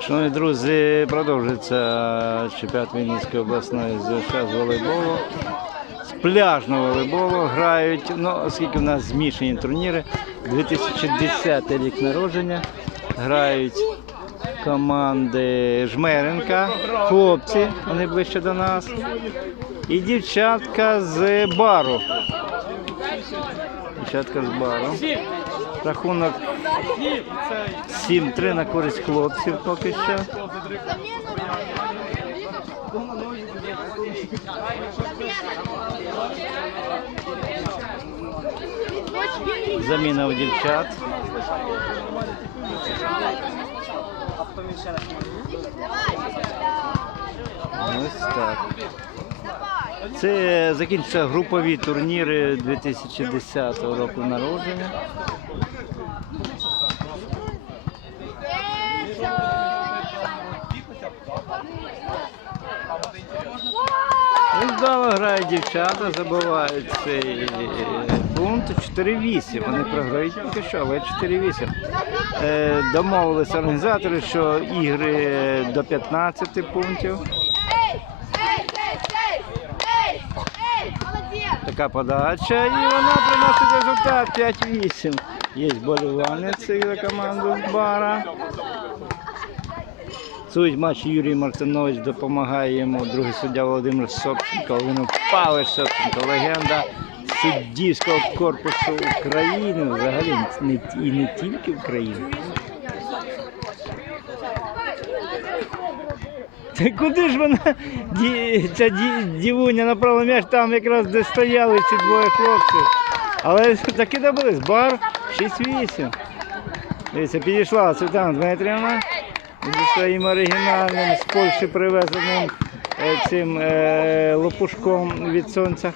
Шановні друзі, продовжується чемпіонат Вінницької обласної ЗШ з волейболу. З пляжного волейболу грають, ну, оскільки в нас змішані турніри, 2010 рік народження, грають команди Жмеренка, хлопці, вони ближче до нас, і дівчатка з бару. Дівчатка з бару. Рахунок 7-3 на користь хлопців поки що. Заміна у дівчат. Ось так. Це закінчаться групові турніри 2010 року народження. І грають дівчата, забивають цей пункт 4-8. Вони програють поки що, але 4-8. Е, домовилися організатори, що ігри до 15 пунктів. Така подача, і вона приносить результат 5-8. Є болівальниці за команду з бара. Судить матч Юрій Мартинович допомагає йому другий суддя Володимир Собченко. Він Павлович Собченко, легенда суддівського корпусу України, взагалі не, і не тільки України. Та куди ж вона, ді, ця ді, дівуня направила м'яч там якраз де стояли ці двоє хлопців. Але таки добились. Бар 6-8. Дивіться, підійшла Світлана Дмитрівна зі своїм оригінальним з Польщі привезеним е, цим е, лопушком від сонця.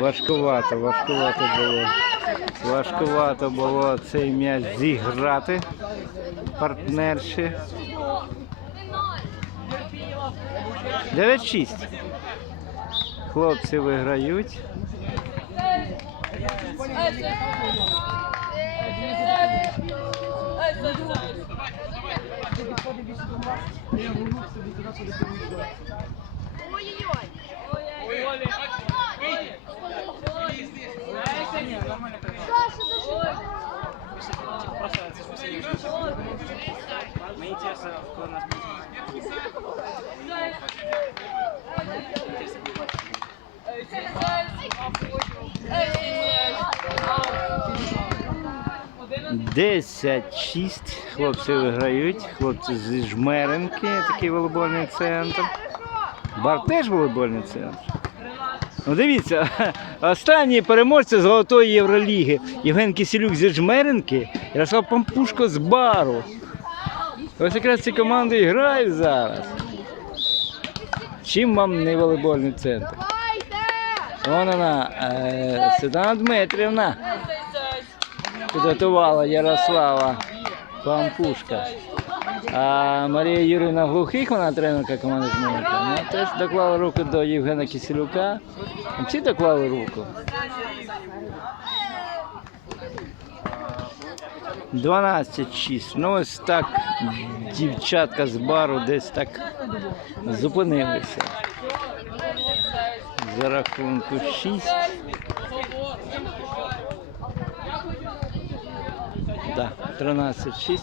Важкувато, важкувато було. Важкувато було цей м'яч зіграти партнерші. 9-6. Хлопці виграють. Мне 10-6. Хлопці виграють, хлопці зі жмеренки, такий волейбольний центр. Бар теж волейбольний центр. Ну Дивіться, останні переможці з Золотої Євроліги. Євген Кісілюк зі жмеренки, Ярослав Пампушко з бару. Ось якраз ці команди і грають зараз. Чим вам не волейбольний центр? Вон вона, е, Світлана Дмитрівна підготувала Ярослава Пампушка. А Марія Юрівна Глухих, вона тренерка команди Жмеренка, вона теж доклала руку до Євгена Киселюка. Всі доклали руку. 12-6. Ну ось так дівчатка з бару десь так зупинилися. За рахунку 6. Да, 13-6.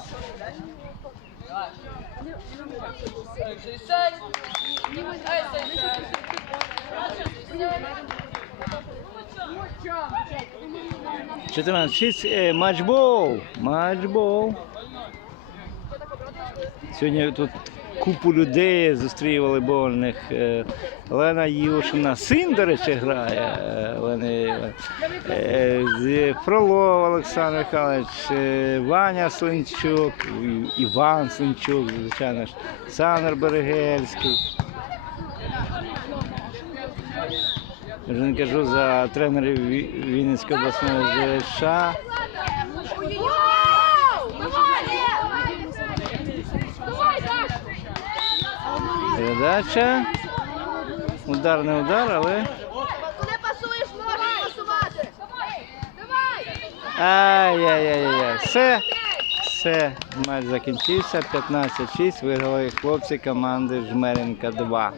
Чотирнадцять шість. Матчбол. Матчбол. Сьогодні тут купу людей зустрів волейбольних. Е, Лена Юшина, син, до речі, грає. е, Лени, е, Фролов Олександр Михайлович, Ваня Слинчук, Іван Слинчук, звичайно ж, Санер Берегельський. Вже не кажу за тренерів Вінницької обласної ЗШ. Передача. Удар не удар, але Не пасуєш, можеш пасувати. Ай-яй-яй-яй. Все. Все. Матч закінчився. 15-6. Виграли хлопці команди Жмеренка 2.